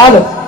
Alın.